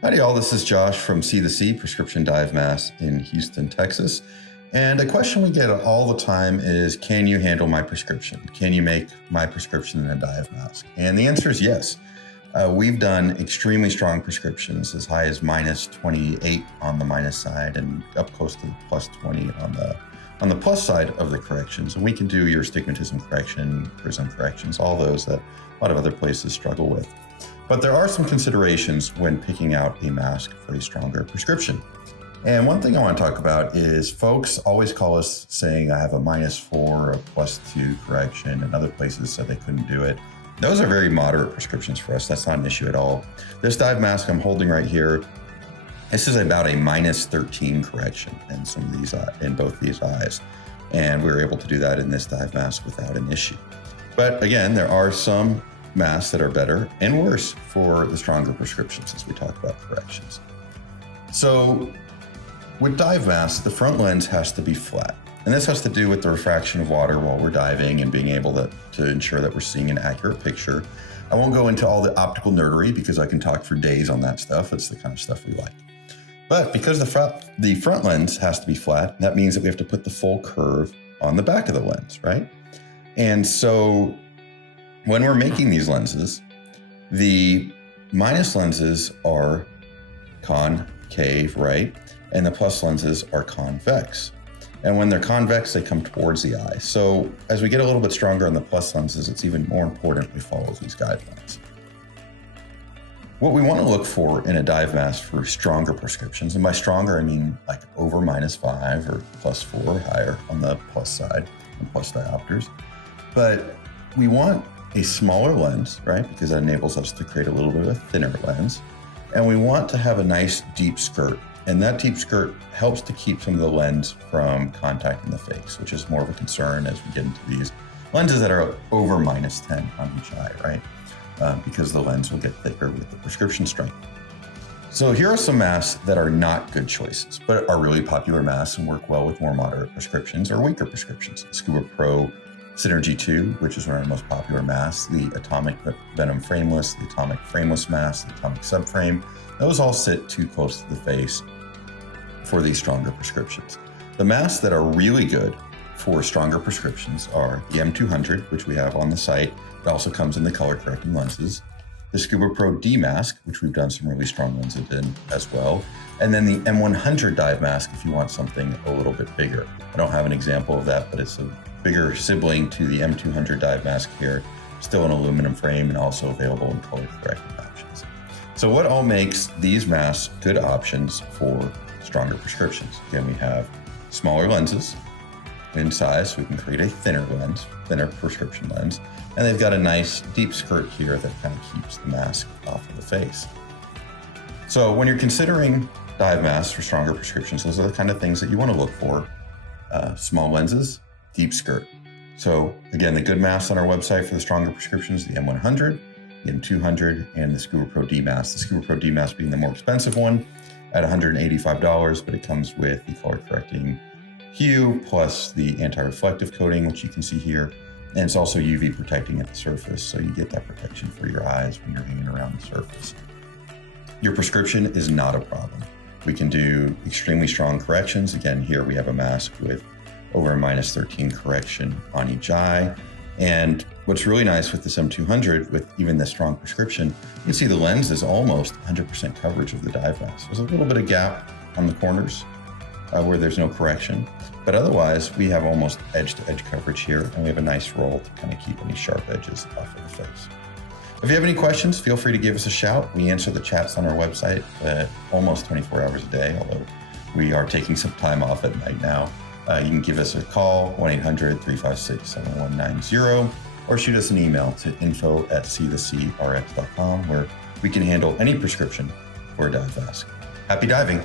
Howdy all, this is Josh from C2C Prescription Dive Mask in Houston, Texas. And a question we get all the time is, can you handle my prescription? Can you make my prescription in a dive mask? And the answer is yes. We've done extremely strong prescriptions as high as -28 on the minus side and up close to +20 on the plus side of the corrections. And we can do your astigmatism correction, prism corrections, all those that a lot of other places struggle with. But there are some considerations when picking out a mask for a stronger prescription. And one thing I want to talk about is folks always call us saying I have a -4, a +2 correction, and other places said they couldn't do it. Those are very moderate prescriptions for us. That's not an issue at all. This dive mask I'm holding right here, this is about a -13 correction in some of these, in both these eyes. And we were able to do that in this dive mask without an issue. But again, there are some masks that are better and worse for the stronger prescriptions as we talk about corrections. So with dive masks, the front lens has to be flat. And this has to do with the refraction of water while we're diving and being able to ensure that we're seeing an accurate picture. I won't go into all the optical nerdery because I can talk for days on that stuff. It's the kind of stuff we like. But because the front lens has to be flat, that means that we have to put the full curve on the back of the lens, right? And so when we're making these lenses, the minus lenses are concave, right? And the plus lenses are convex. And when they're convex, they come towards the eye. So as we get a little bit stronger on the plus lenses, it's even more important we follow these guidelines. What we want to look for in a dive mask for stronger prescriptions, and by stronger, I mean like over -5 or +4 or higher on the plus side and plus diopters. But we want a smaller lens, right? Because that enables us to create a little bit of a thinner lens. And we want to have a nice deep skirt. And that deep skirt helps to keep some of the lens from contacting the face, which is more of a concern as we get into these lenses that are over -10 on each eye, right? Because the lens will get thicker with the prescription strength. So here are some masks that are not good choices, but are really popular masks and work well with more moderate prescriptions or weaker prescriptions. Scubapro Synergy 2, which is one of our most popular masks, the Atomic Venom Frameless, the Atomic Frameless Mask, the Atomic Subframe, those all sit too close to the face for these stronger prescriptions. The masks that are really good for stronger prescriptions are the M200, which we have on the site. It also comes in the color correcting lenses. The Scubapro D-Mask, which we've done some really strong lenses in as well. And then the M100 dive mask if you want something a little bit bigger. I don't have an example of that, but it's a bigger sibling to the M200 dive mask here, still an aluminum frame and also available in color correcting options. So what all makes these masks good options for stronger prescriptions? Again, we have smaller lenses in size, so we can create a thinner lens, thinner prescription lens, and they've got a nice deep skirt here that kind of keeps the mask off of the face. So when you're considering dive masks for stronger prescriptions, those are the kind of things that you want to look for. Small lenses, deep skirt. So again, the good masks on our website for the stronger prescriptions, the M100, the M200, and the Scubapro D-Mask. The Scubapro D-Mask being the more expensive one at $185, but it comes with the color correcting hue plus the anti-reflective coating, which you can see here. And it's also UV protecting at the surface, so you get that protection for your eyes when you're hanging around the surface. Your prescription is not a problem. We can do extremely strong corrections. Again, here we have a mask with over a -13 correction on each eye. And what's really nice with this M200, with even this strong prescription, you can see the lens is almost 100% coverage of the dive mask. There's a little bit of gap on the corners where there's no correction, but otherwise we have almost edge-to-edge coverage here, and we have a nice roll to kind of keep any sharp edges off of the face. If you have any questions, feel free to give us a shout. We answer the chats on our website almost 24 hours a day, although we are taking some time off at night now. You can give us a call, 1-800-356-7190, or shoot us an email to info@c2crx.com, where we can handle any prescription for a dive mask. Happy diving!